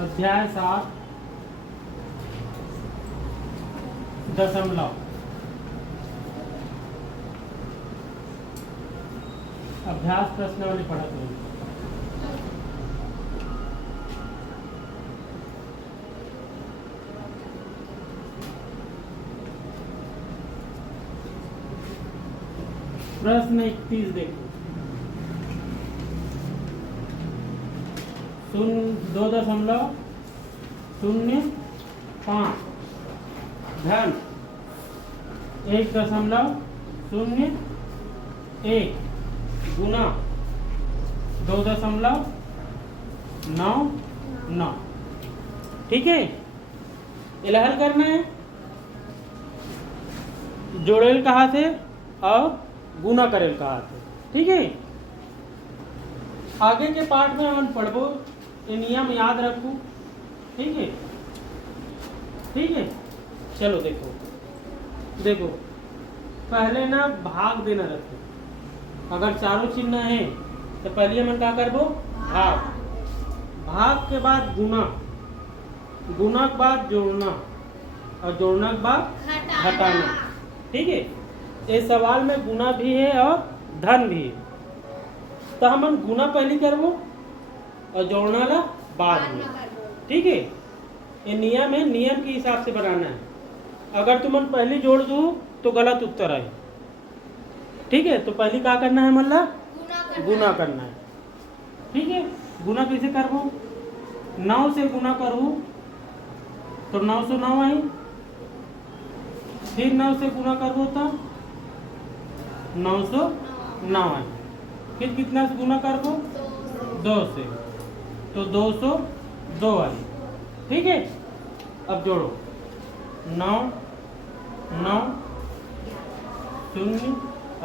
अध्याय 7 दशमलव। अभ्यास प्रश्नावली पढ़त हूँ। प्रश्न 31 देखो। 2.05 धन 1.01 गुना 2.99। ठीक है, ये हल करना है। जोड़ेल कहा थे और गुना करेल कहा थे। ठीक है, आगे के पाठ में हम पढ़बो, ये नियम याद रखो। ठीक है, ठीक है। चलो देखो देखो, पहले ना भाग देना रखो। अगर चारों चिन्ह है तो पहले हम क्या करबो, भाग। भाग के बाद गुना, गुना के बाद जोड़ना और जोड़ना के बाद घटाना। ठीक है, ये सवाल में गुना भी है और धन भी है, तो हम गुना पहले करबो और जोड़ना ला बाद में। ठीक है, ये नियम है, नियम के हिसाब से बनाना है। अगर तुम पहले जोड़ दो तो गलत उत्तर आए। ठीक है, तो पहले क्या करना है, मतलब गुना करना है। ठीक है, गुना कैसे करबो, 9 से गुना करूँ तो 909 आई, फिर 9 से गुना करबो तो 909 आई, फिर कितना से गुना करबो, 2 से तो 202 आई। ठीक है, अब जोड़ो 9 9 0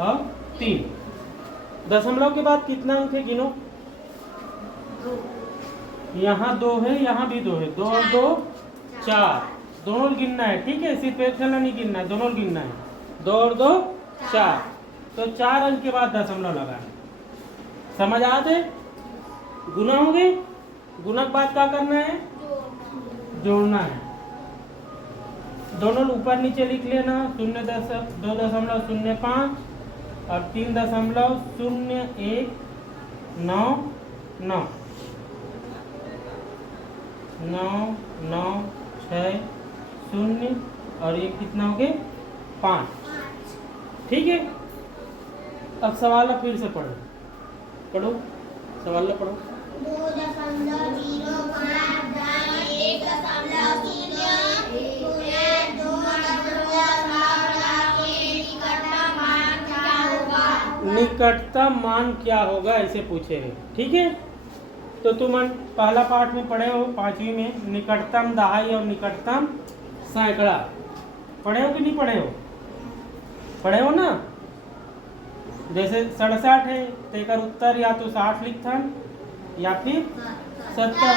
और 3। दशमलव के बाद कितना अंक है गिनो। यहाँ 2 है, यहाँ भी 2 है, 2 और 2 4, दोनों गिनना है। ठीक है, सिर्फ एक चला नहीं गिनना है, दोनों गिनना है। 2 और 2 4, तो 4 अंक के बाद दशमलव लगाना। समझ आते, गुना हो गए। गुना के बाद क्या करना है, जोड़ना है। दोनों ऊपर नीचे लिख लेना, 2.05 और 3.0199 996 और ये कितना हो गए, 5। ठीक है, अब सवाल फिर से पढ़ो, पढ़ो सवाल पढ़ो। 2.0 निकटतम मान क्या होगा, ऐसे पूछे हैं। ठीक है, तो तुम पहला पाठ में पढ़े हो 5वीं में, निकटतम दहाई और निकटतम सैकड़ा। पढ़े हो कि नहीं पढ़े हो, पढ़े हो ना। जैसे 67 है तो एक उत्तर या तो 60 लिखथन या फिर 70,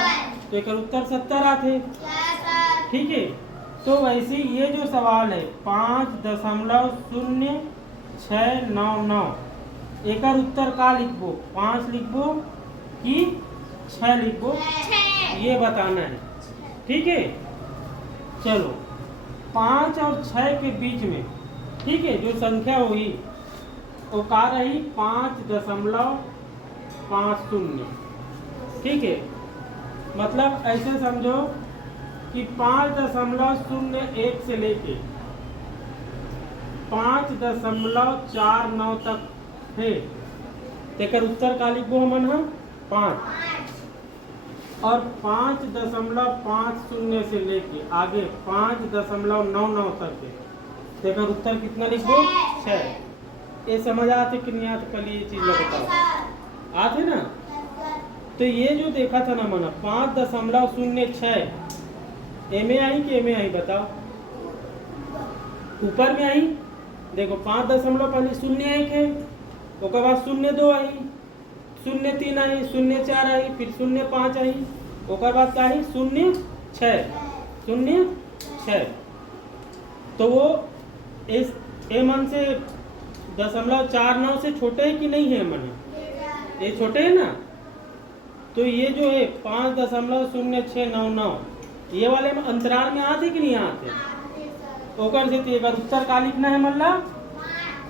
तो एक उत्तर 70 आते। ठीक है, तो वैसे ये जो सवाल है 5.0699, एक उत्तर का लिखबो, 5 लिखबो कि 6 लिखबो, ये बताना है। ठीक है, चलो 5 और 6 के बीच में, ठीक है, जो संख्या होगी वो का रही 5.50। ठीक है, मतलब ऐसे समझो कि 5.01 से लेके 5.49 तक है, तेकर उत्तर का लिखो हमन 5, और 5.50 से लेके आगे 5.99 तक है, तेकर उत्तर कितना लिखो, 6। ये समझ आते कि नहीं आते, पहले ये चीज बताओ, आते ना। तो ये जो देखा था ना मना 5.06, एमे आई कि एमे आई बताओ, ऊपर में आई। देखो 5.01 है, उसके बाद 02 आई, 03 आई, 04 आई, फिर 05 आई, उसके बाद क्या आई 06। तो वो इस ए मन से 0.49 से छोटे है कि नहीं है मन, ये छोटे है ना। तो ये जो है 5.0699 ये वाले में अंतराल में आते कि नहीं आते? ओकर से तो एक उत्तर का लिखना है, मतलब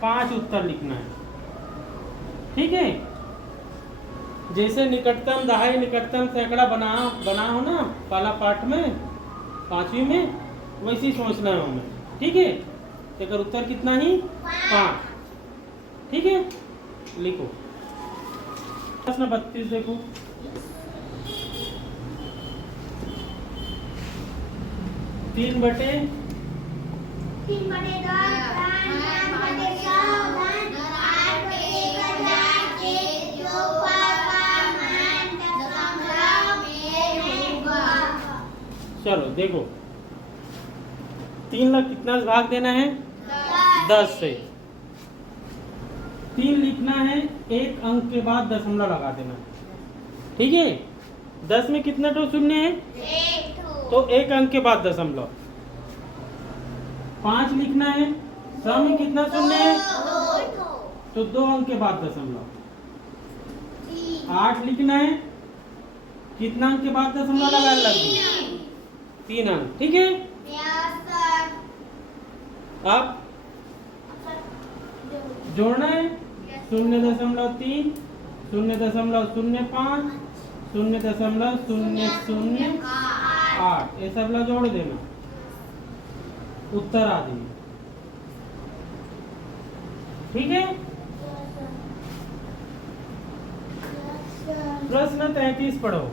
5 उत्तर लिखना है। ठीक है, जैसे निकटतम दहाई निकटतम सैकड़ा बना हो ना पहला पाठ में 5वीं में, वैसे ही सोचना है हमें। ठीक है, एक उत्तर कितना ही 5। ठीक है, लिखो। प्रश्न 32 देखो। तीन बटे 10। चलो देखो 3 लाख कितना भाग देना है? 10 से। 3 लिखना है, एक अंक के बाद दशमलव लगा देना। ठीक है, 10 में कितना तो शून्य है, तो एक अंक के बाद दशमलव। 5 लिखना है, 100 में कितना शून्य है, तो 2 अंक के बाद दशमलव। 8 लिखना है, कितना अंक के बाद दशमलव लगा लगी? 3 अंक। ठीक है, अब जोड़ना है 0.3, 0.05, 0.008 ये सब ला जोड़ देना, उत्तर आ देंगे। ठीक है, प्रश्न 33 पढ़ो।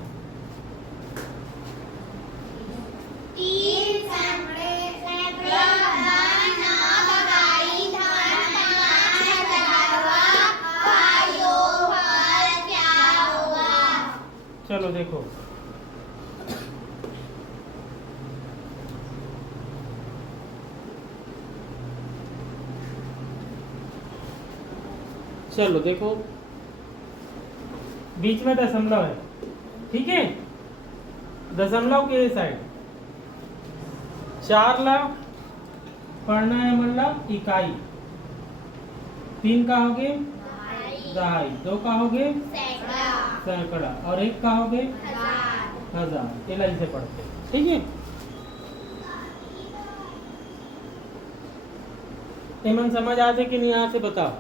3 चलो देखो चलो देखो बीच में दशमलव है। ठीक है, दशमलव के साइड 4 लाख पढ़ना है, मतलब इकाई। 3 का हो गए दहाई, 2 का हो गए सैकड़ा, और 1 का हो गए 1000। ये लाइन से पढ़ते। ठीक है, एमन समझ आते कि नहीं आते बताओ।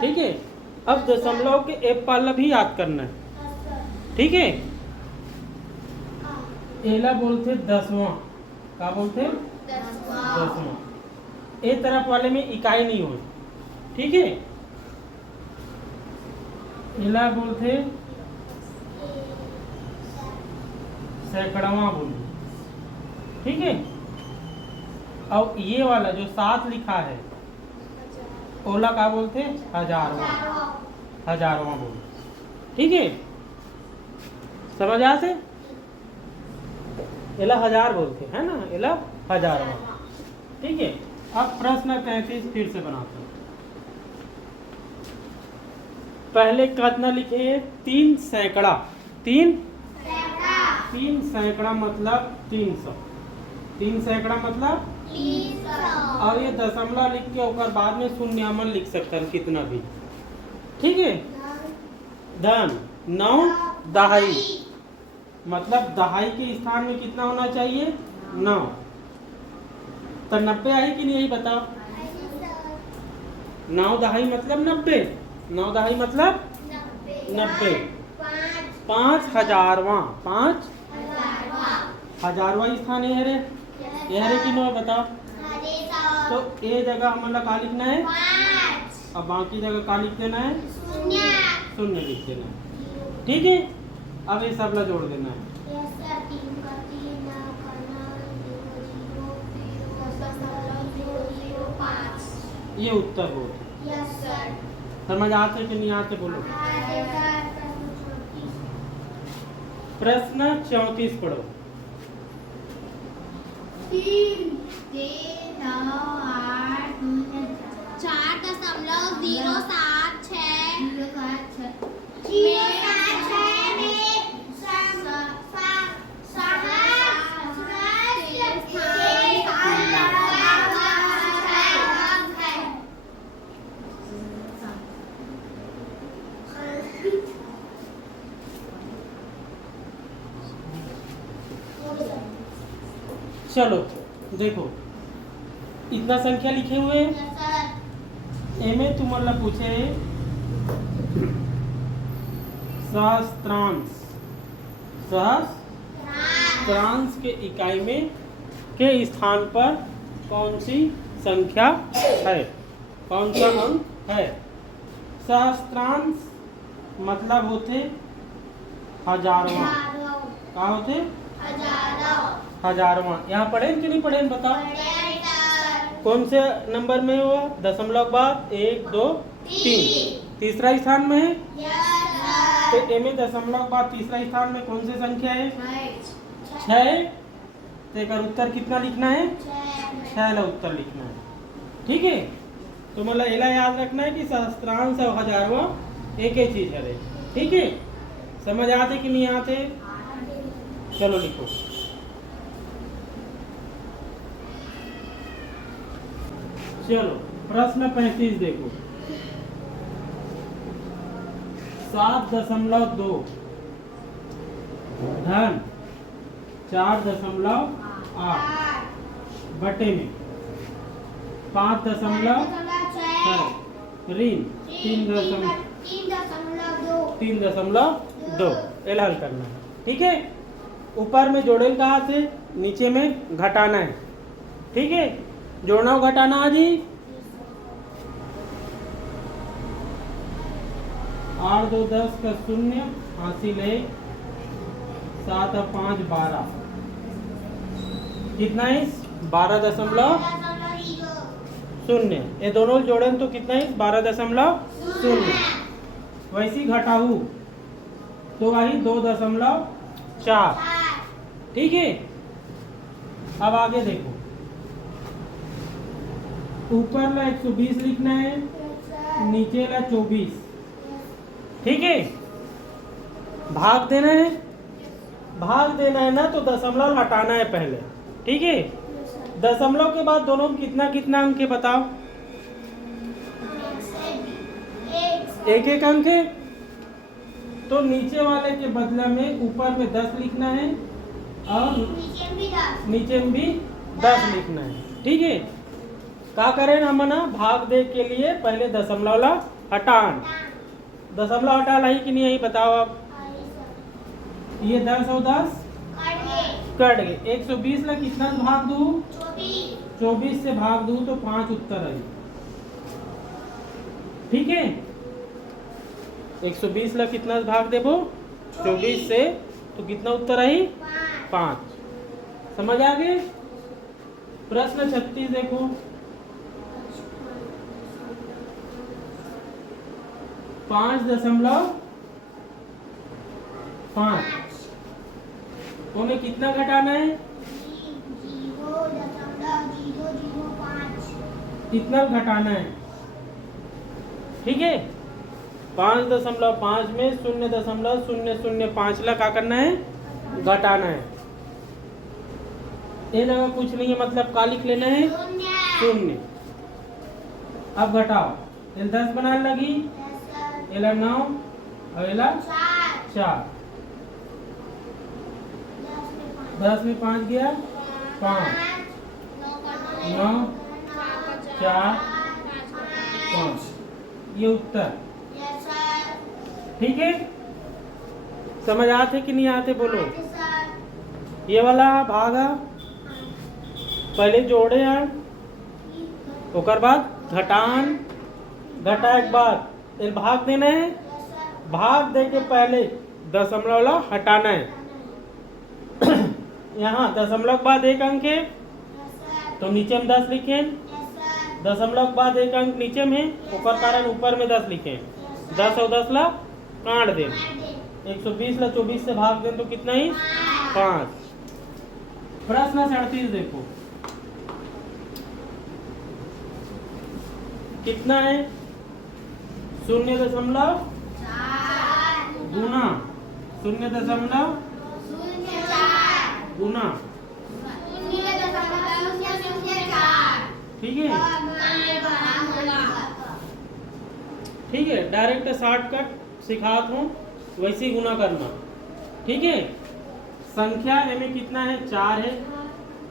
ठीक है, अब दशमलव के एक पाला भी याद करना है। ठीक है, एला बोलते 10वां, क्या बोलते 10वां। एक तरफ वाले में इकाई नहीं हो। ठीक है, एला बोलते सैकड़वा बोलते। ठीक है, और ये वाला जो 7 लिखा है ओला का बोलते हजारवा बोलते। ठीक है, समझ आते? एला 1000 बोलते हैं ना, एला हजारवा। ठीक है, अब प्रश्न 33 फिर से बनाते हैं। पहले कितना लिखे? 3 सैकड़ा। 3 सैकड़ा मतलब 300। 3 सैकड़ा मतलब, और ये दशमलव लिख के ऊपर बाद में शून्यमन लिख सकते हैं कितना भी। ठीक है, धन 9 दहाई मतलब दहाई के स्थान में कितना होना चाहिए? 9। तो 90 आई कि नहीं आई बताओ? 9 दहाई मतलब 90। 9 दहाई मतलब 90। 5 हजारवा, 5 हजारवा स्थान है रे, यह रे कि नो बताओ। तो ये जगह हमारा का लिखना है, अब बाकी जगह का लिख देना है, शून्य लिख देना है। ठीक है, अब ये सब ला जोड़ देना है। ये उत्तर हो। समझ आते कि नहीं आते बोलो। प्रश्न 34 पढ़ो। 4.008 चलो देखो इतना संख्या लिखे हुए हैं। एमे तुम्हाला पूछे सहस्त्रांश। सहस्त्रांश के इकाई में के स्थान पर कौन सी संख्या है, कौन सा अंक है। सहस्त्रांश मतलब होते हजारवां। क्या होते? हजारवां। यहाँ पढ़े कि नहीं पढ़े बताओ। कौन से नंबर में हुआ? दशमलव के बाद 1 2 3 तीसरा स्थान में है। तो एमे दशमलव के बाद तीसरा स्थान में कौन सी संख्या है? 6। तो एक उत्तर कितना लिखना है? 6 ला उत्तर लिखना है। ठीक है, तो मतलब एला याद रखना है कि सहस्त्रांश और हजारवां एक ही चीज है। ठीक है, समझ आते कि नहीं आते? चलो लिखो। चलो प्रश्न 35 देखो। 7.2 धन 4.8 बटे में 5.6 ऋण 3.2 एल हल करना है। ठीक है, ऊपर में जोड़ेंगे कहाँ से? नीचे में घटाना है। ठीक है, जोड़ना हो घटाना है जी। 8 2 10 का 0 हासिल 1 7 और 5 12 कितना है? 12.0। ये दोनों जोड़ें तो कितना है? 12.0। वैसी घटाऊ तो वही 2.4। ठीक है, अब आगे देखो। ऊपर ला 120 लिखना है, नीचे ला 24। ठीक है, भाग देना है। भाग देना है ना तो दशमलव हटाना है पहले। ठीक है, दशमलव के बाद दोनों कितना कितना अंक है बताओ? एक एक अंक है। तो नीचे वाले के बदले में ऊपर में 10 लिखना है और नीचे में भी 10 लिखना है। ठीक है, क्या करें हम ना? भाग दे के लिए पहले दशमलव ला हटान। दशमलव हटा लाई कि नहीं यही बताओ आप। ये 10 और 10 कट गए। 120 ला कितना भाग दूं? 24 से भाग दूं तो 5 उत्तर आई। ठीक है, 120 ला कितना भाग देबो? 24 से, तो कितना उत्तर आई? 5। समझ आ गए? प्रश्न 36 देखो। 5.5 उन्हें कितना घटाना है? कितना घटाना है? ठीक है, 5.5 में 0.005 ला क्या करना है? घटाना है। ये लगा कुछ नहीं है, मतलब का लिख लेना है? 0। अब घटाओ। ये 10 बनाने लगी, एला 9 और एला 4। 10 में 5 गया 5 9 4 5। ये उत्तर। ठीक है, समझ आते कि नहीं आते बोलो। ये वाला भागा पहले जोड़े यार, ओकर बाद घटान, घटा के बाद ये भाग देना है। भाग दे के पहले दशमलव ला हटाना है। यहाँ दशमलव के बाद एक अंक है तो नीचे में 10 लिखे। दशमलव के बाद एक अंक नीचे में, ओकर कारण ऊपर में 10 लिखे। 10 और 10 ला काट दे। 120 ला 24 से भाग दे तो कितना ही? 5। प्रश्न 37 देखो। कितना है? 0.4 गुना 0.4 गुना। ठीक है, ठीक है, डायरेक्ट शॉर्टकट सिखाता हूँ, वैसे ही गुना करना। ठीक है, संख्या में कितना है? 4 है।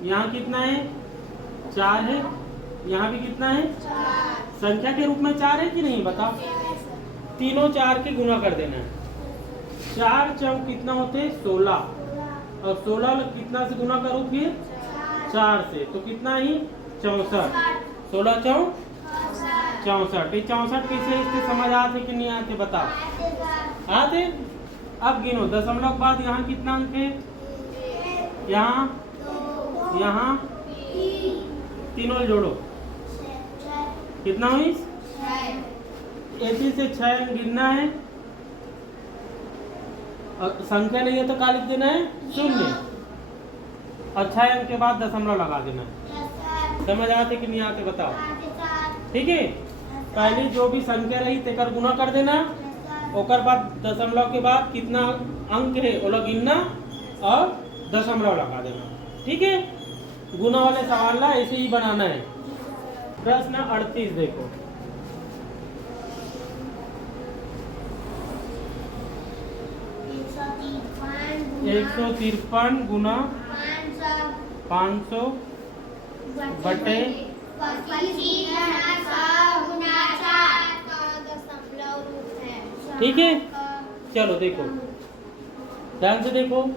यहाँ कितना है 4 है, यहाँ भी कितना है संख्या के रूप में 4 है कि नहीं बताओ। तीनों 4 के गुना कर देना है। 4 चौक कितना होते 16 और 16 कितना से गुना करो फिर 4 से तो कितना ही 64। 16 चौक 64। ये 64 कैसे इससे समझ आते कि नहीं आते बताओ। आते। अब गिनो दशमलव के बाद यहाँ कितना अंक है, यहाँ तीनों जोड़ो कितना हुई 80 से 6 अंक गिनना है और संख्या नहीं है तो क्या लिख देना है 0 और 6 अंक के बाद दशमलव लगा देना है। समझ आते कि नहीं आते बताओ। ठीक है, पहले जो भी संख्या रही तेकर गुना कर देना, ओकर बाद दशमलव के बाद कितना अंक है वो लोग गिनना और दशमलव लगा देना। ठीक है, गुना वाले सवाल ना ऐसे ही बनाना है। प्रश्न 38 देखो। एक सौ 53 गुना 500 बटे ठीक है। चलो देखो ध्यान से देखो,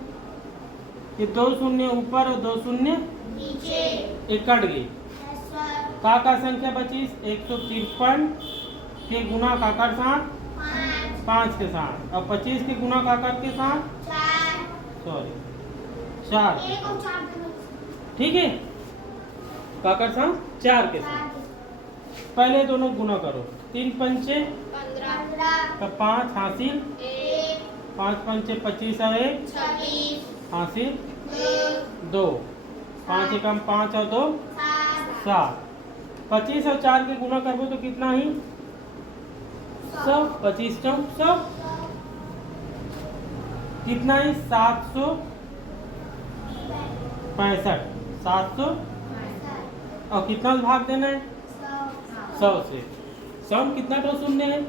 ये 2 शून्य ऊपर और 2 शून्य नीचे, एक कट गई। का संख्या बची 153 के गुना काकर साथ 5 के साथ और 25 के गुना काकर के साथ 4। ठीक है, काकर साथ 4 के साथ पहले दोनों गुना करो। 3 पंचे 15 5 हासिल 5 पंचे 25 और 1 हासिल 2 5 एकम 5 और 2 7। 25 और 4 के गुना करबो तो कितना ही 100। 25 चौक 100 कितना ही 765 और कितना भाग देना है 100 से। 100 में कितना टो शून्य है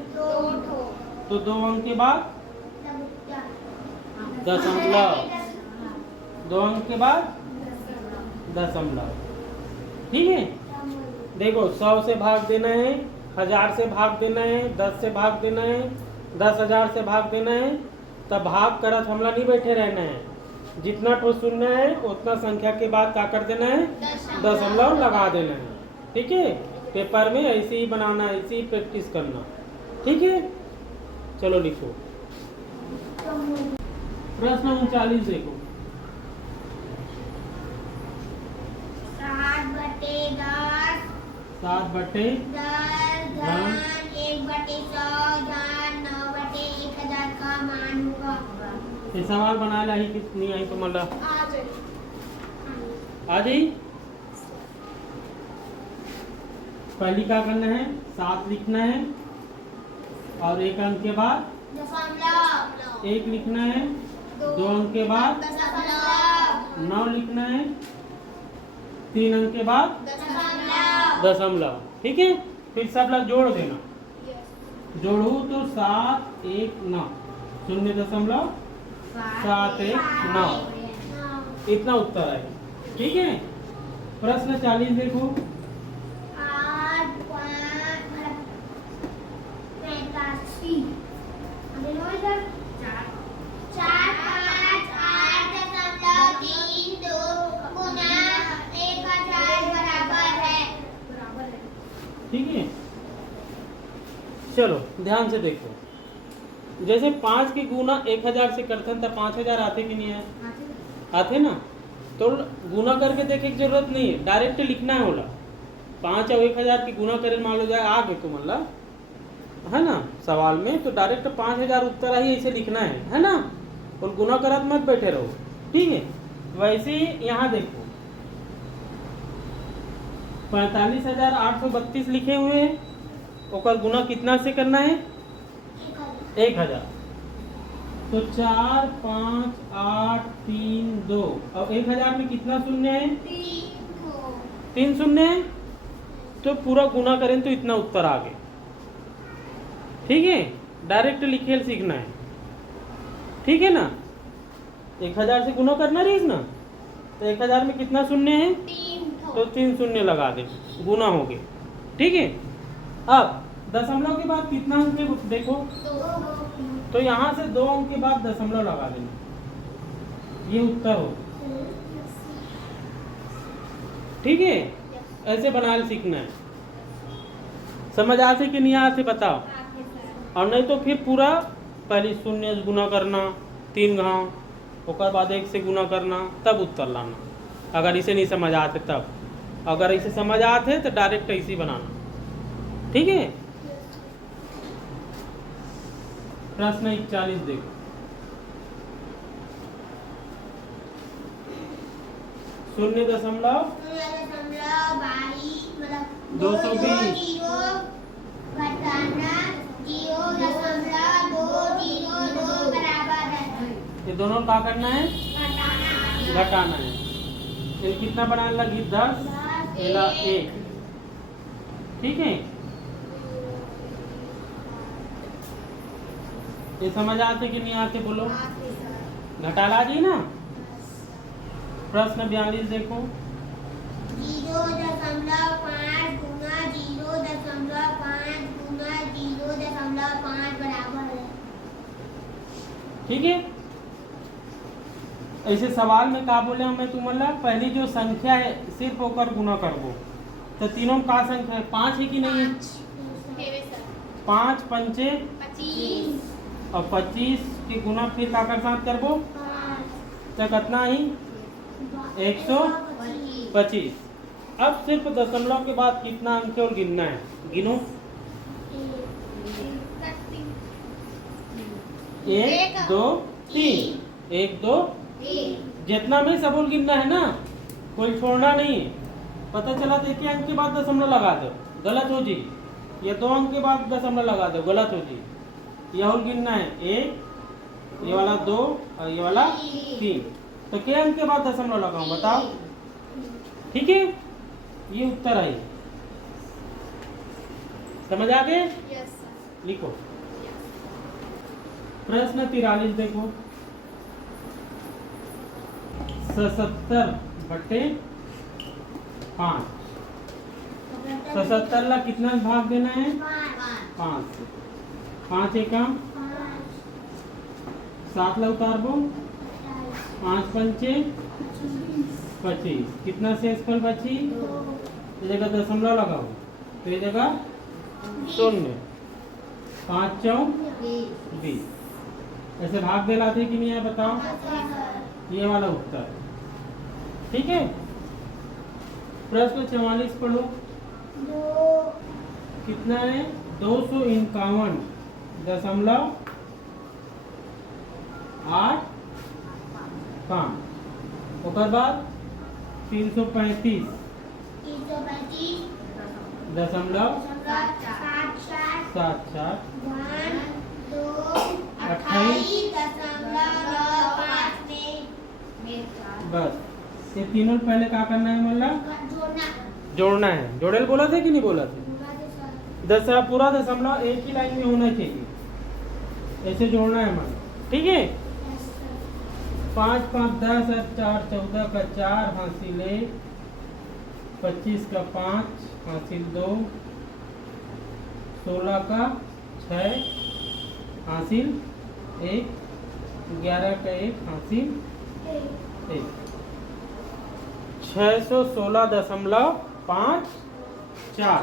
तो 2 अंक के बाद दशमलव, 2 अंक के बाद दशमलव। ठीक है, देखो 100 से भाग देना है, 1000 से भाग देना है, 10 से भाग देना है, 10,000 से भाग देना है। तब भाग करत हमला नहीं बैठे रहना है। जितना टो शून्य है उतना संख्या के बाद क्या कर देना है दशमलव लगा देना है। ठीक है, पेपर में ऐसे ही बनाना, ऐसे ही प्रैक्टिस करना। ठीक है, चलो लिखो। प्रश्न 39 देखो। 7 बटे 10 धन 1/100 धन 9/1000 का मान होगा। ये सवाल बना ला ही कितनी आई तो मतलब आ जाई। पहली क्या करना है 7 लिखना है और 1 अंक के बाद दशमलव 1 लिखना है, 2 अंक के बाद दशमलव 9 लिखना है, 3 अंक के बाद दशमलव। ठीक है, फिर सब लोग जोड़ देना। जोड़ू तो 7 1 9 0.719 इतना उत्तर है। ठीक है, प्रश्न 40 देखो। 8 ठीक है, चलो ध्यान से देखो। जैसे 5 के गुना 1000 से करते हैं तब 5000 आते कि नहीं है आते ना। तो गुना करके देखे की जरूरत नहीं है, डायरेक्ट लिखना है। बोला 5 और 1000 की गुना करे मान लो जाए आगे तो मतलब है ना सवाल में, तो डायरेक्ट 5000 उत्तर ही ऐसे लिखना है ना। और गुना करत मत बैठे रहो। ठीक है, वैसे ही यहाँ देखो 45,832 लिखे हुए हैं, ओकर गुना कितना से करना है 1000। तो 4 5 8 3 2 और 1000 में कितना शून्य है 3 शून्य है, तो पूरा गुना करें तो इतना उत्तर आ गए। ठीक है, डायरेक्ट लिखे सीखना है। ठीक है ना, 1000 से गुना करना रही ना, तो 1000 में कितना शून्य है? 3 तो 3 शून्य लगा दे, गुना हो गए। ठीक है, अब दशमलव के बाद कितना अंक है देखो, 2 तो यहाँ से 2 अंक के बाद दशमलव लगा देना, ये उत्तर हो। ठीक है, ऐसे बनाना सीखना है। समझ आते कि नहीं आते बताओ। और नहीं तो फिर पूरा पहले शून्य से गुना करना 3 घाव, उसके बाद 1 से गुना करना, तब उत्तर लाना। अगर इसे नहीं समझ आते तब, अगर इसे समझ आते तो डायरेक्ट ऐसे बनाना। ठीक है, प्रश्न 41 देखो, शून्य दशमलव 220 ये दोनों का करना है, घटाना है। ये कितना बनाने लगी? 10 एला 1। ठीक है, ये समझ आते कि नहीं आते बोलो। घटा ला जी ना। प्रश्न 42 देखो, 0.5 गुना 0.5 गुना 0.5 बराबर है। ठीक है, ऐसे सवाल में का बोले हमें तुम्हारा पहली जो संख्या है सिर्फ होकर गुना कर दो। तो तीनों का संख्या है 5 है कि नहीं है? 5 पंचे 25 और 25 के गुना फिर काकर साथ कर दो, तो कितना ही 125। अब सिर्फ दशमलव के बाद कितना अंक और गिनना है, गिनो। 1 2 3, 1 2 जितना में सब और गिनना है ना, कोई छोड़ना नहीं है। पता चला तो 1 अंक के बाद दशमलव लगा दो, गलत हो जी। ये 2 अंक के बाद दशमलव लगा दो, गलत हो जी। यह और गिनना है 1, ये वाला 2 और ये वाला 3। तो क्या अंक के बाद दशमलव लगाऊं बताओ। ठीक है, ये उत्तर है। समझ आ गए? लिखो। प्रश्न 43 देखो, 77/5। 77 ला कितना भाग देना है? 5 से। 5 एकम 7 ला उतार दो, 5 पंचे 25। कितना शेषफल बची? ये जगह दशमलव लगाओ, तो ये जगह 0। 5 चौक 20। ऐसे भाग दे लाते कि नहीं है बताओ। ये वाला उत्तर। ठीक है, प्रश्न 44 पढ़ो। कितना है? 251.85। उसके बाद 335 दशमलव 74। 28। बस ये तीनों पहले क्या करना है मतलब जोड़ना है। जोड़ेल बोला थे कि नहीं बोला थे? पूरा दशमलव एक ही लाइन में होना चाहिए, ऐसे जोड़ना है मतलब। ठीक है, 5 5 10 और 4 14 का 4 हासिल 1, 25 का 5 हासिल 2, 16 का 6 हासिल 1, 11 का 1 हासिल 1। 616.54।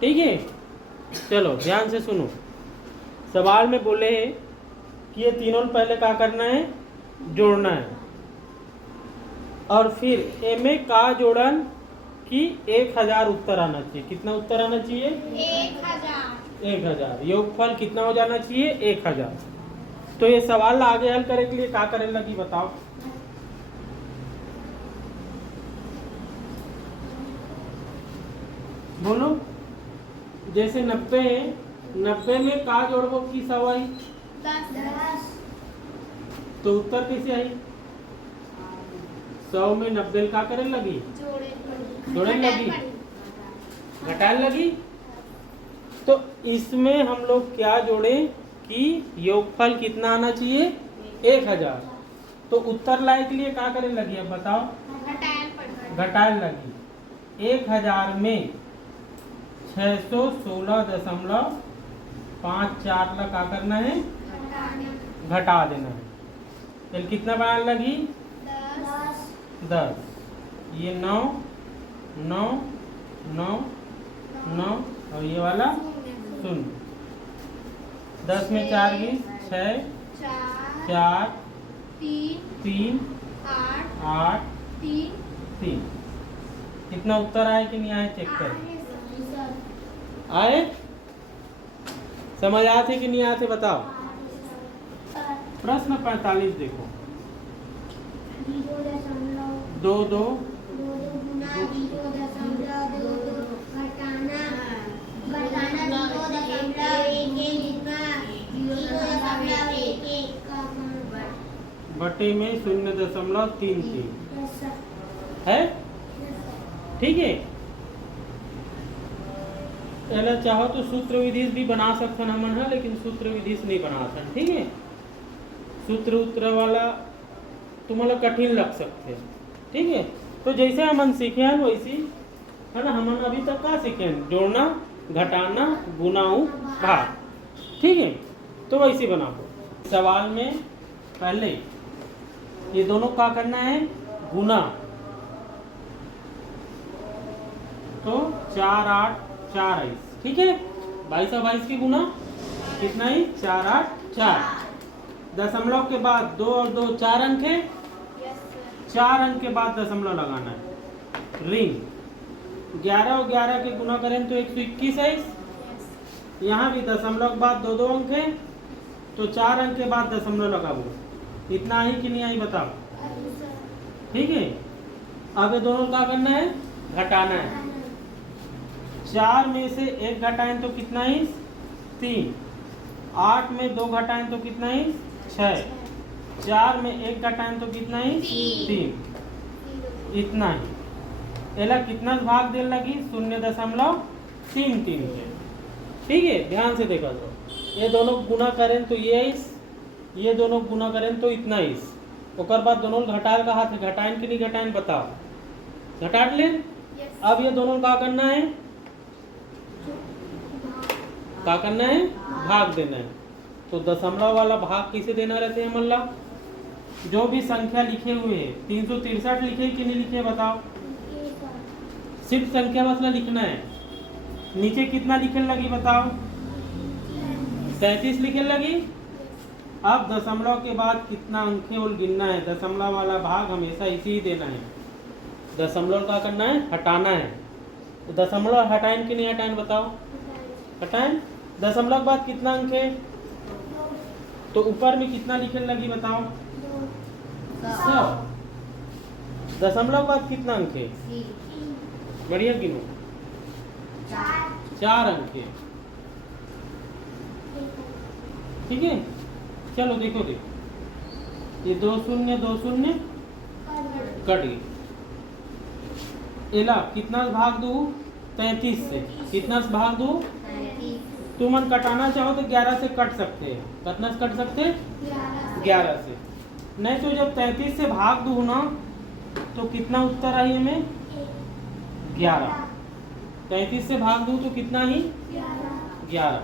ठीक है, चलो ध्यान से सुनो। सवाल में बोले कि ये तीनों पहले क्या करना है? जोड़ना है। और फिर ए में का जोड़न कि 1000 उत्तर आना चाहिए। कितना उत्तर आना चाहिए? 1000। योगफल कितना हो जाना चाहिए? 1000। तो ये सवाल आगे हल करने के लिए क्या करने लगी बताओ। बोलो। जैसे 90 है, 90 में का जोड़बो की सवाई 10। तो उत्तर कैसे आई? 100 में 90 का करे लगी, जोड़े लगी, घटाने लगी। तो इसमें हम लोग क्या जोड़े कि योगफल कितना आना चाहिए? 1000। तो उत्तर लाए के लिए क्या करे लगी, अब बताओ। घटाएल लगी। 1000 में 616.54 ला क्या करना है, घटा देना है। चल कितना बनाने लगी, 10। ये 9 9 9 9 और ये वाला 0। 10 में 4 20, 6 4 3 8 3। कितना उत्तर आए कि नहीं आए, चेक कर। आए, समझ आते कि नहीं आते बताओ। प्रश्न 45 देखो। 2 2 बटे में 0.33 है, ठीक है। पहले चाहो तो सूत्र विधि भी बना सकते हैं मन है, लेकिन सूत्र विधि से नहीं बना सकते, ठीक है। सूत्र उत्तर वाला तुम्हारा कठिन लग सकते, ठीक है। तो जैसे हम सीखे हैं वैसी है ना, हम अभी तक क्या सीखे हैं, जोड़ना घटाना गुनाऊ भाग, ठीक है। तो वैसे बनाओ। सवाल में पहले ये दोनों क्या करना है, गुना। तो 4 8 4 22, ठीक है। 22 और 22 की गुना कितना ही, 4 8 4। दशमलव के बाद 2 और 2 4 अंक है, 4 अंक के बाद दशमलव लगाना है। रिंग 11 और 11 के गुना करें तो 121 है। यहाँ भी दशमलव के बाद 2 2 अंक है, तो 4 अंक के बाद दशमलव लगाओ। इतना आई कि नहीं आई बताओ, ठीक है। अब ये दोनों क्या करना है, घटाना है। 4 में से 1 घटाएं तो कितना है, 3। 8 में 2 घटाएं तो कितना है, 6। 4 में 1 घटाएं तो कितना है, 3। इतना ही। एला कितना भाग देने लगी, 0.33 के, ठीक है। ध्यान से देखा तो ये दोनों गुना करें तो ये दोनों गुना करें तो इतना ही। ओकर बाद दोनों घटाएल का हाथ है, घटाएं कि नहीं घटाएं बताओ, घटा ले। अब ये दोनों क्या करना है, क्या करना है, भाग देना है। तो दशमलव वाला भाग किसे देना रहते हैं मल्ला, जो भी संख्या लिखे हुए है। 363 लिखे कि नहीं लिखे बताओ, सिर्फ संख्या मसला लिखना है। नीचे कितना लिखे लगी बताओ, 33 लिखे लगी। अब दशमलव के बाद कितना अंक है वो गिनना है। दशमलव वाला भाग हमेशा इसी ही देना है। दशमलव का करना है, हटाना है। तो दशमलव हटाएं कि नहीं हटाएं बताओ, हटाएं। दशमलव के बाद कितना अंक है, तो ऊपर में कितना लिखे लगी बताओ, 100। दशमलव के बाद कितना अंक है, बढ़िया गिनो, 4 अंक है, ठीक है। चलो देखो ये 2 0 2 0 कट गई। एला कितना भाग दो, 33 से। कितना से भाग दो, तुम कटाना चाहो तो 11 से कट सकते हैं। कितना से कट सकते, 11 से। नहीं तो जब 33 से भाग दो ना तो कितना उत्तर आई हमें, 11। 33 से भाग दो तो कितना ही, 11।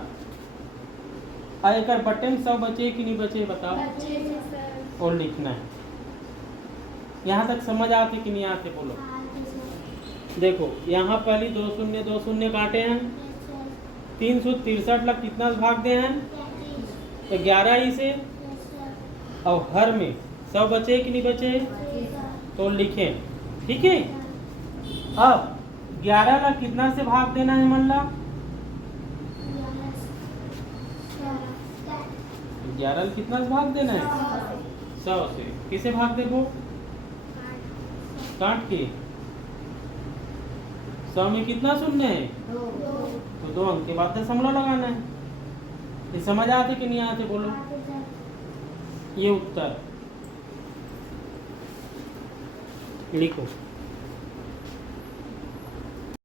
एक बटे में 100 बचे कि नहीं बचे बताओ, और लिखना है। यहाँ तक समझ आते कि नहीं आते बोलो। देखो यहाँ पहली 2 0 2 0 काटे हैं, 363 लाख कितना भाग दे हैं, 11 ही से। और हर में 100 बचे कि नहीं बचे, तो लिखें, ठीक है। अब 11 लाख कितना से भाग देना है मल्ला, 11 कितना से भाग देना है, 100 से। किसे भाग देखो, काट के। 100 में कितना शून्य है, तो 2 अंक के बाद दशमलव लगाना है। ये समझ आते कि नहीं आते बोलो। ये उत्तर लिखो।